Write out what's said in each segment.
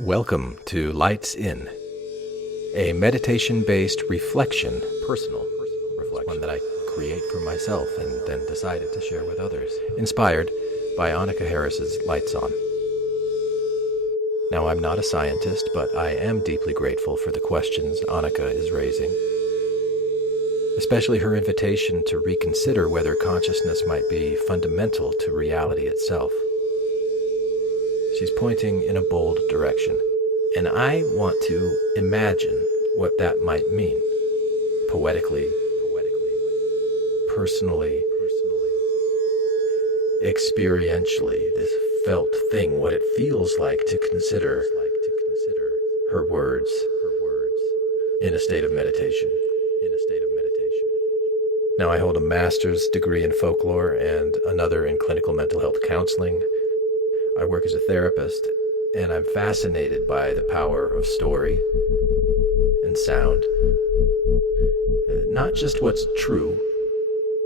Welcome to Lights In, a meditation-based reflection, personal reflection, one that I create for myself and then decided to share with others, inspired by Annaka Harris's Lights On. Now, I'm not a scientist, but I am deeply grateful for the questions Annaka is raising, especially her invitation to reconsider whether consciousness might be fundamental to reality itself. She's pointing in a bold direction, and I want to imagine what that might mean, poetically, personally, experientially, this felt thing, what it feels like to consider her words in a state of meditation. Now, I hold a master's degree in folklore and another in clinical mental health counseling. I work as a therapist, and I'm fascinated by the power of story and sound. Not just what's true,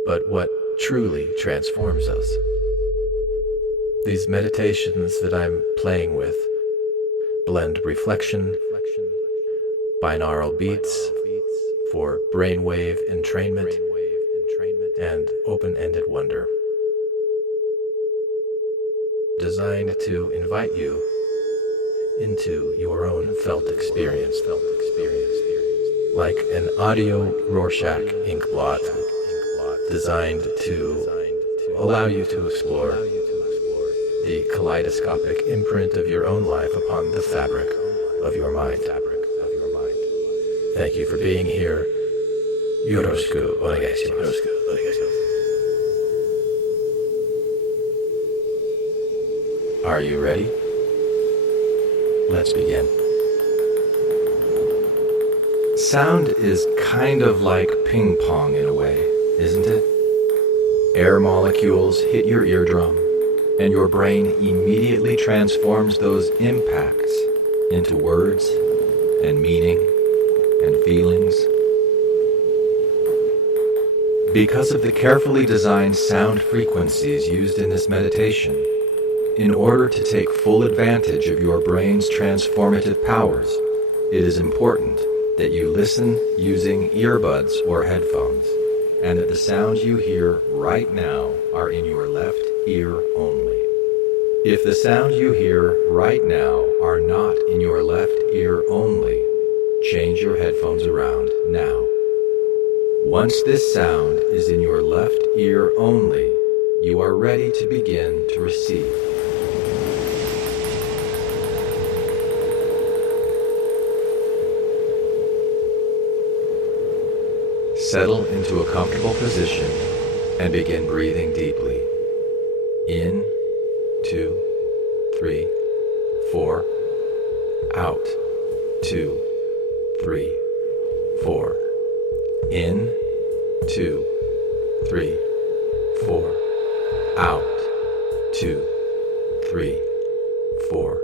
but what truly transforms us. These meditations that I'm playing with blend reflection, binaural beats for brainwave entrainment, and open-ended wonder, designed to invite you into your own felt experience, like an audio Rorschach ink blot designed to allow you to explore the kaleidoscopic imprint of your own life upon the fabric of your mind. Thank you for being here. Yoroshiku onegai shimasu. Are you ready? Let's begin. Sound is kind of like ping pong in a way, isn't it? Air molecules hit your eardrum, and your brain immediately transforms those impacts into words and meaning and feelings. Because of the carefully designed sound frequencies used in this meditation, in order to take full advantage of your brain's transformative powers, it is important that you listen using earbuds or headphones, and that the sounds you hear right now are in your left ear only. If the sounds you hear right now are not in your left ear only, change your headphones around now. Once this sound is in your left ear only, you are ready to begin to receive. Settle into a comfortable position and begin breathing deeply. In, 2, 3, 4. Out, 2, 3, 4. In, 2, 3, 4. Out, 2, 3, 4.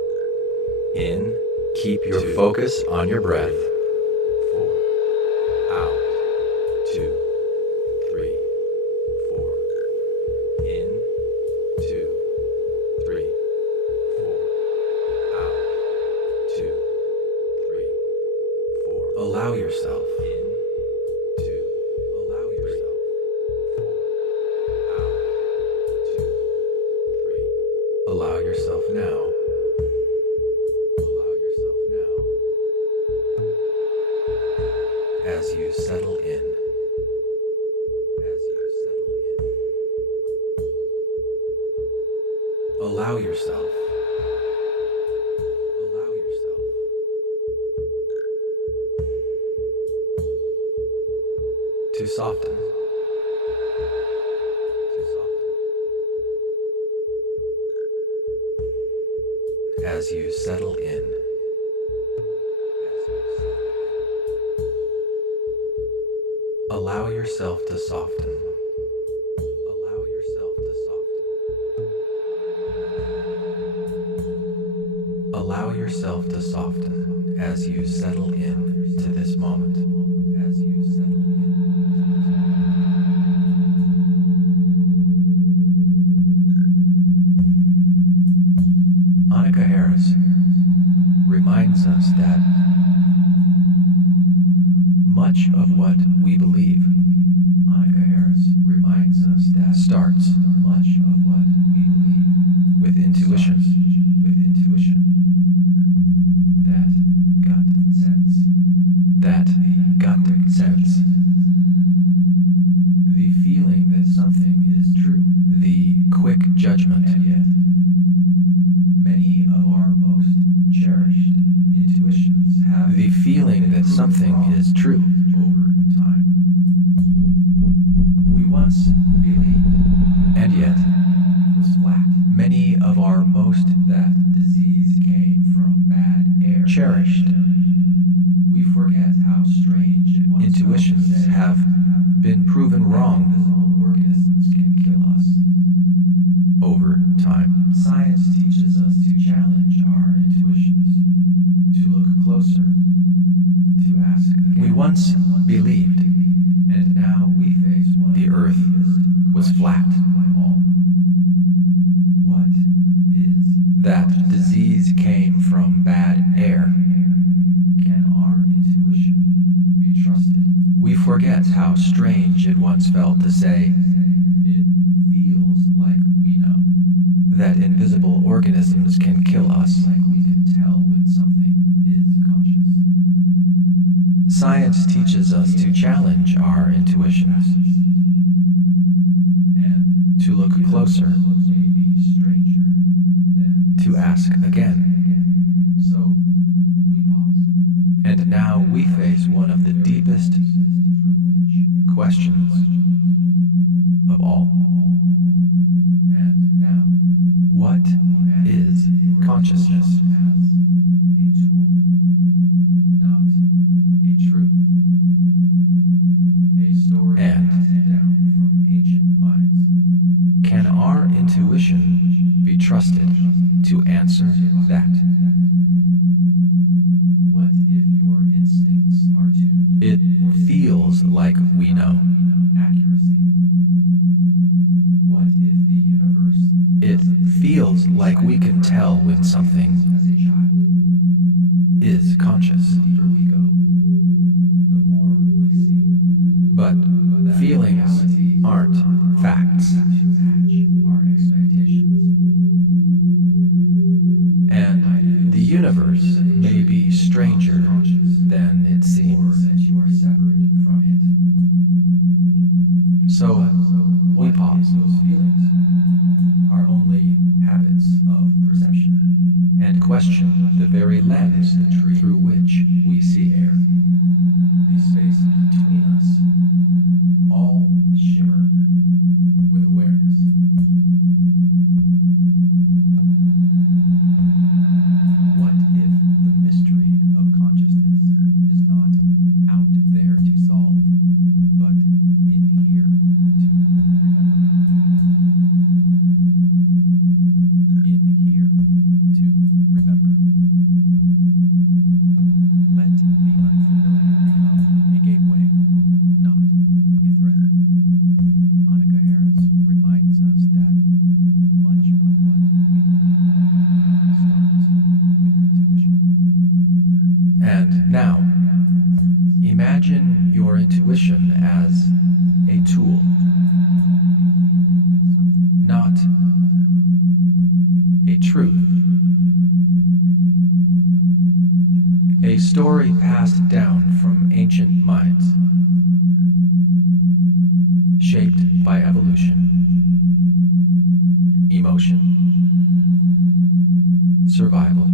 In, keep your focus on your breath. 4. Out, 2, 3, 4. In, 2, 3, 4. Out, 2, 3, 4. Allow yourself. In, 2. Allow yourself. 4. Out, 2, 3. Allow yourself now. Allow yourself now. As you settle in. Allow yourself to soften. As you settle in. Allow yourself to soften. Allow yourself to soften as you settle in to this moment. Annaka Harris reminds us that much of what we believe, Annaka Harris reminds us that starts much of what we believe with intuition, that gut sense, the feeling that something is true, the quick judgment. And yet, many of our most cherished intuitions have the feeling that something is true over time. We once believed, and yet was flat. Many of our most that disease came from bad air. Cherished. We forget how strange it was. Intuitions have been proven wrong. Invisible organisms can kill us over time. Science teaches us to challenge our intuitions, to look closer, to ask again. We once believed, and now we face one. The earth was flat. What is that disease came from bad air? Can our intuition be trusted? We forget how strange it once felt to say, it feels like we know, that invisible organisms can kill us, like we can tell when something is conscious. Science teaches us to challenge our intuitions and to look closer, to ask again. So we pause. And now we face one of the deepest questions of all. And now, what is consciousness? As a tool, not a truth. A story passed down from ancient minds. Can our intuition be trusted to answer that? What if your instincts are tuned? It feels like we know. Accuracy. What if the universe? It feels like we can tell when something, as a child, is conscious. The deeper we go, the more we see. But feelings aren't facts. Match our expectations. And the universe may be stranger than it seems. Or that you are separate from it. So we pause. Those feelings are only habits of perception and question the very lens through which we see air. The space between us all shimmer with awareness. What if the mystery of consciousness is not out there to solve, but in here to remember? In here to remember. Let the unfamiliar become a gateway, not a threat. Annaka Harris reminds us that much of what we believe starts with intuition. And now, imagine your intuition as a tool, not a truth. A story passed down from ancient minds, shaped by evolution, emotion, survival.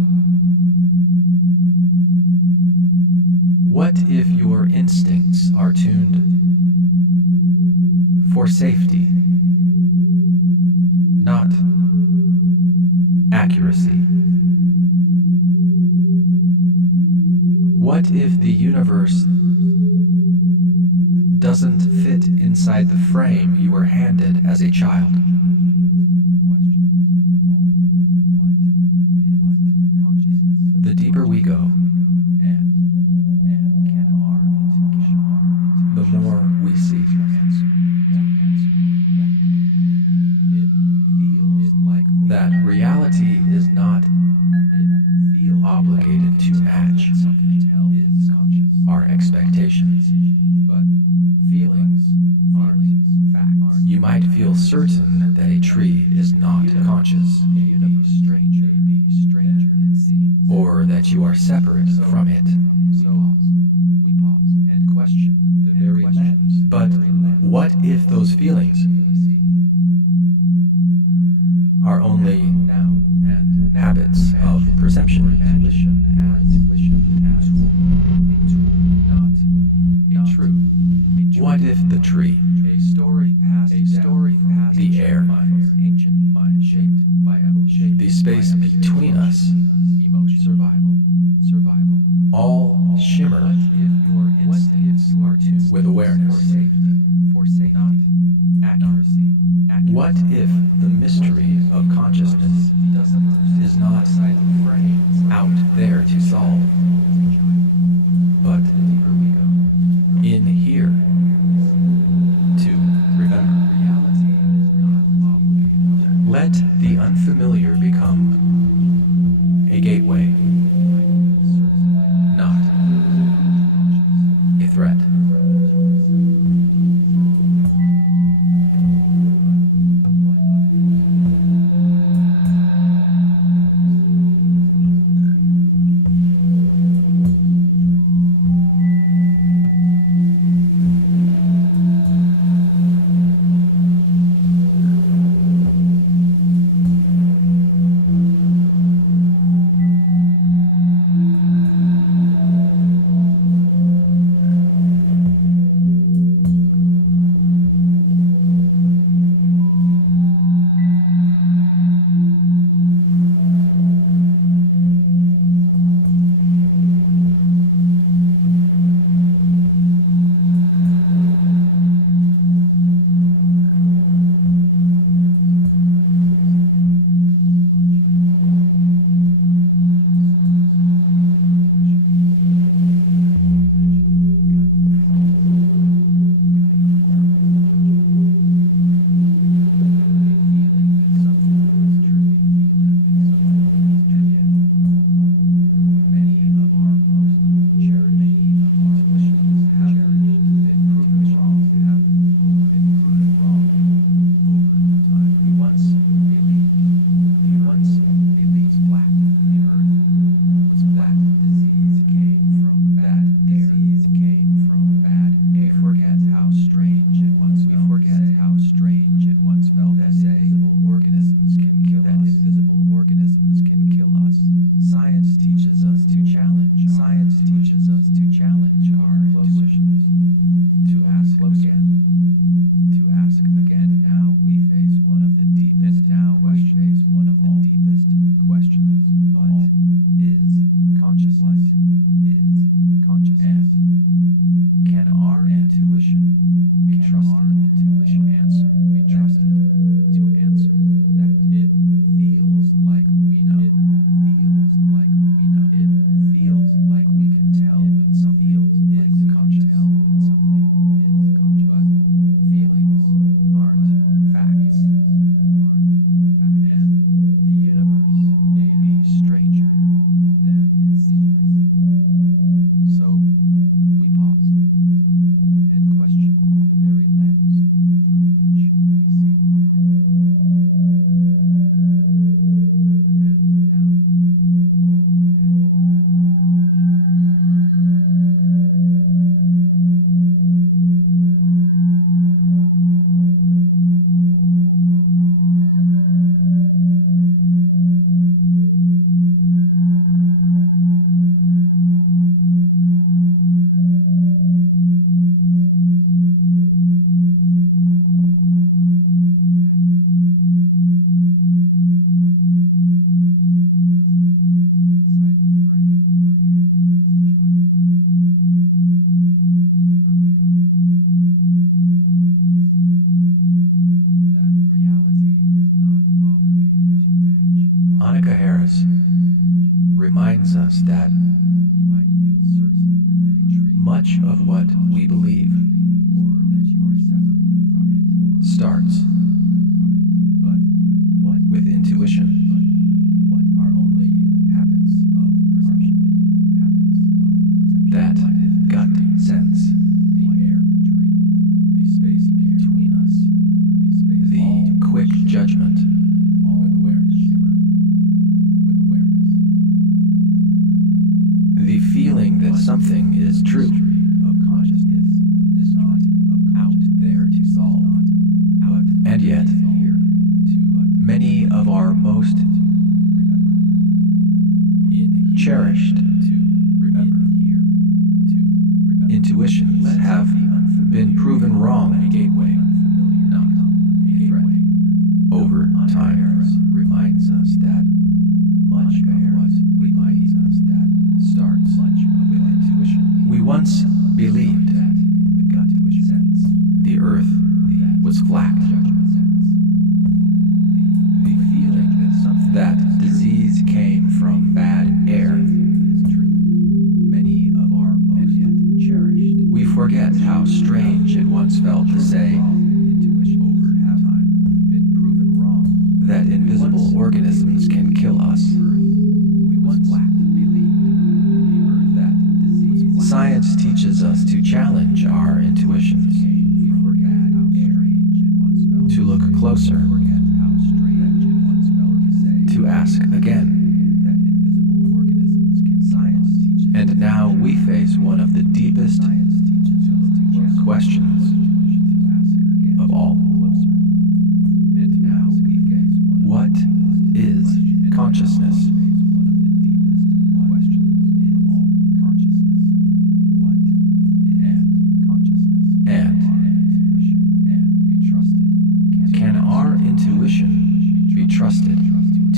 What if your instincts are tuned for safety, not accuracy? What if the universe doesn't fit inside the frame you were handed as a child? The deeper we go, and can our intuition, the more we see. It feels like that reality is not match is our expectations, but feelings aren't facts. You might feel certain that a tree is not conscious, or that you are separate from it. So we pause and question the very lens. But what if those feelings are only now and habits of perception, not a truth? What if the tree, the air, the space between us, survival, all shimmer with awareness, not accuracy. What if the mystery of consciousness is not out there to solve, but in here to remember? Let the unfamiliar become a gateway, not a threat. Annaka Harris reminds us that much of what we believe starts with intuition. What are only habits of perception? cherished. Intuitions have been proven wrong over time. Reminds us that much of what we might starts with intuition. We once believed the earth was flat, The feeling that disease came from bad air. Many of our most cherished We forget how strange it once felt to say intuitions have been proven wrong. that invisible organisms can kill us. We once believed the earth that disease was Science teaches us to challenge our intuitions, We forget how strange it once felt. to look closer, Forget how strange it once felt to say to ask again. that invisible organisms can science teaches And now we face one of the deepest science teaches us to challenge questions to ask again of all. closer. And now we face one of What is consciousness? one of the deepest questions of all. Consciousness. What is consciousness? And Intuition and be trusted. can our intuition be trusted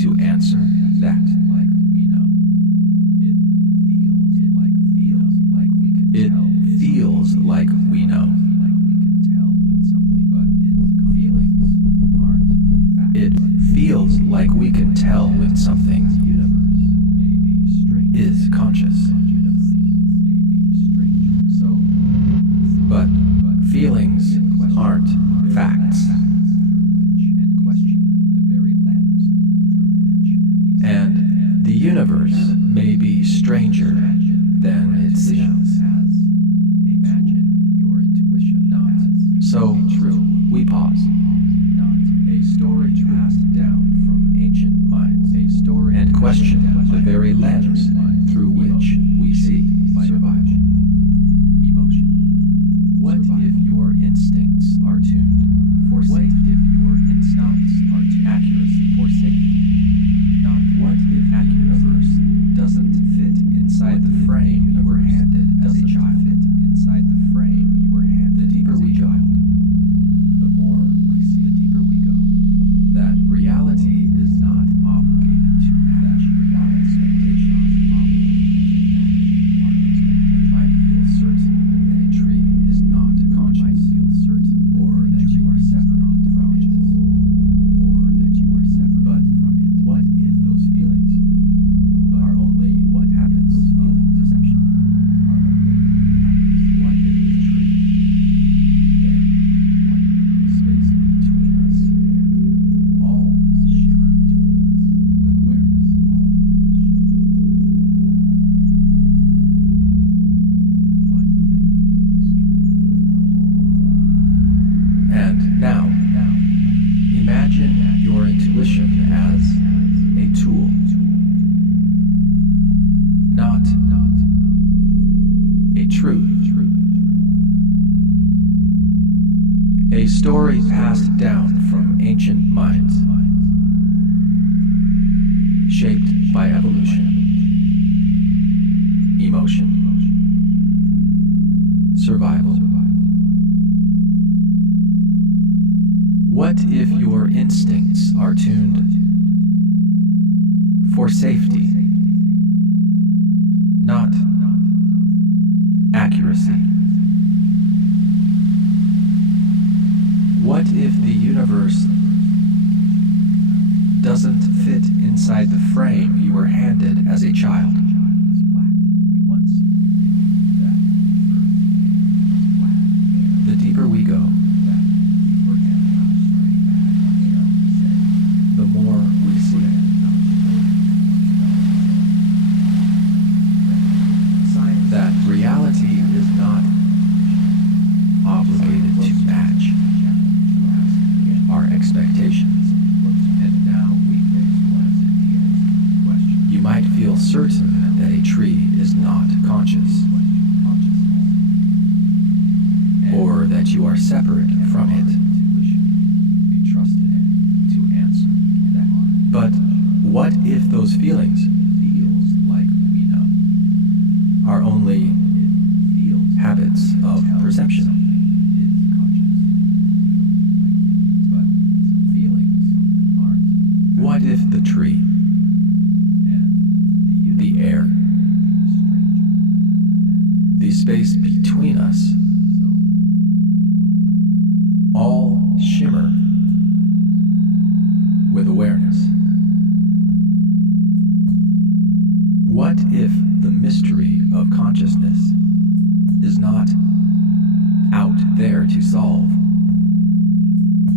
to answer that? Like we know. It feels like we can It tell. feels like we know. Like we can tell when something but is feelings aren't facts. It feels like we can tell when something Universe may be strange. is conscious. Universe may be strange. So But feelings aren't facts. and question the very lens through which we see. And the universe may be stranger than it seems. Imagine your intuition not So we pause not a story passed down from ancient minds, a story and question the very lens through which we see survival. Emotion. What if your instincts are tuned for safety? What if your instincts are tuned accuracy for safety? Not what if universe doesn't fit inside the frame you were handed as a child. Fit inside the frame you were handed. The deeper as a we go, child. The more we see, the deeper we go. that reality is not Obligated to match our expectations. You might feel certain that a tree is not conscious. You might feel certain or that you are separate from it. Or that you are separate from it. What if those feelings are only what habits? Those feelings perception are only habits. What if the tree there? What if the space between us all shimmer between us with awareness? All shimmer with awareness. What if the mystery of consciousness? And now, imagine your intuition as a tool, not a truth. A story passed down from ancient minds, shaped by evolution, emotion, survival. What if your instincts are tuned for safety, not accuracy? What if the universe doesn't fit inside the frame you were handed as a child? We once believed that Earth was flat. The deeper we go, That we forget how strange the more we see that reality is not obligated to match our expectations. And now we face one question. You might feel certain that a tree is not conscious, or that you are separate from it. Be trusted to answer that. But what if those feelings Feels like space between us all shimmer with awareness. What if the mystery of consciousness is not out there to solve,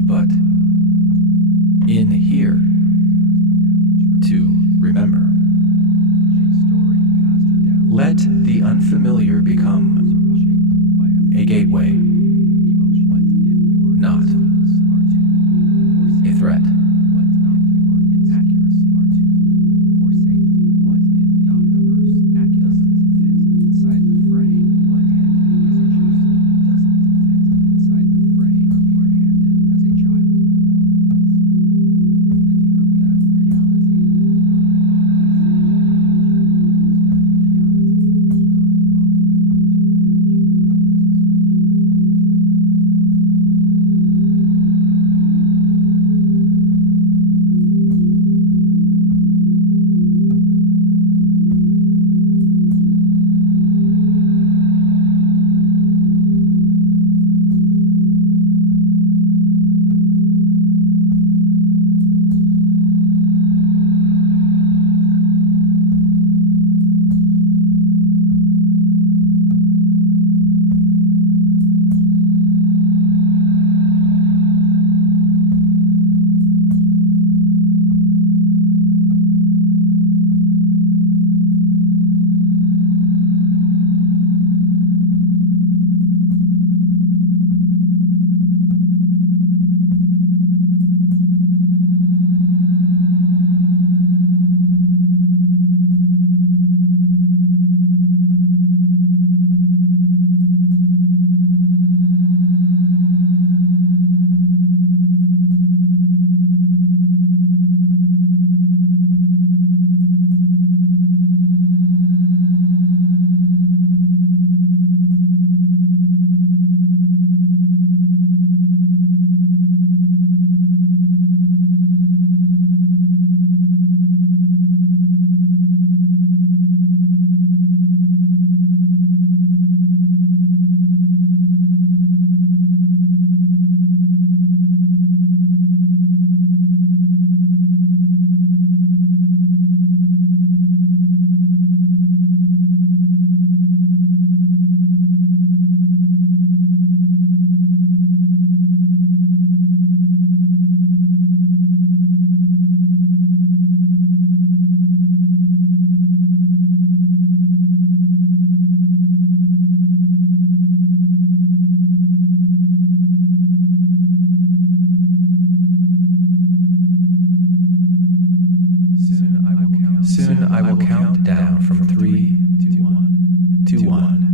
but in here to remember? Let the unfamiliar become a gateway, not a threat. Soon I will count down from 3 to 1.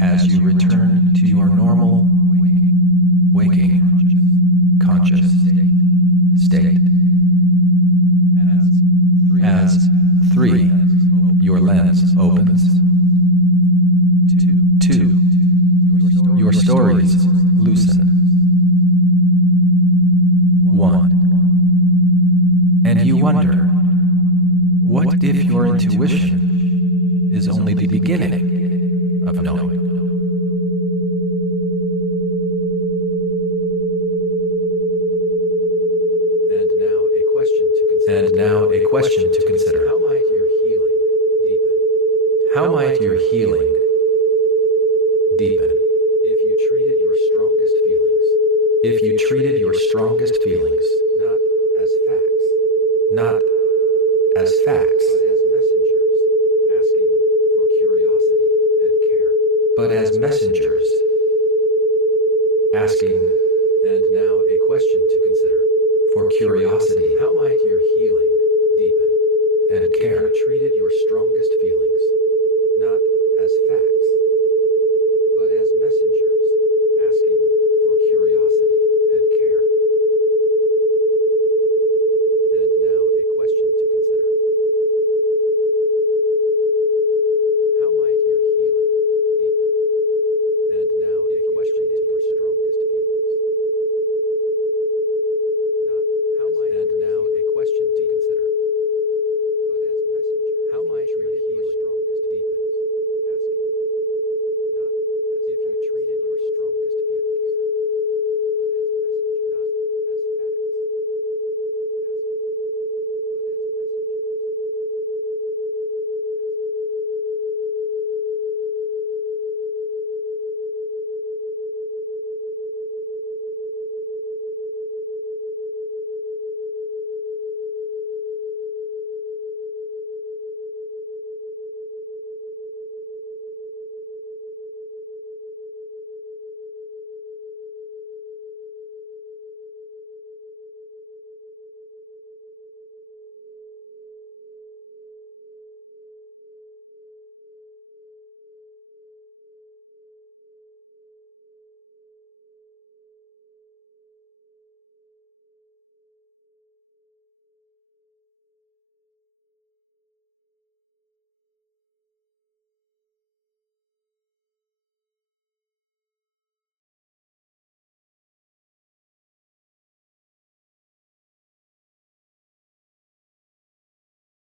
As you return to your normal waking conscious state. As 3, your lens opens. 2, your stories loosen. 1. And you wonder, what if your intuition is only the beginning of knowing? And now a question to consider. How might your healing deepen? How might your healing deepen if you treated your strongest feelings? If you treated your strongest feelings not as facts, but as messengers asking, and now a question to consider, for curiosity. How might your healing deepen and care treated your strongest feelings, not as facts,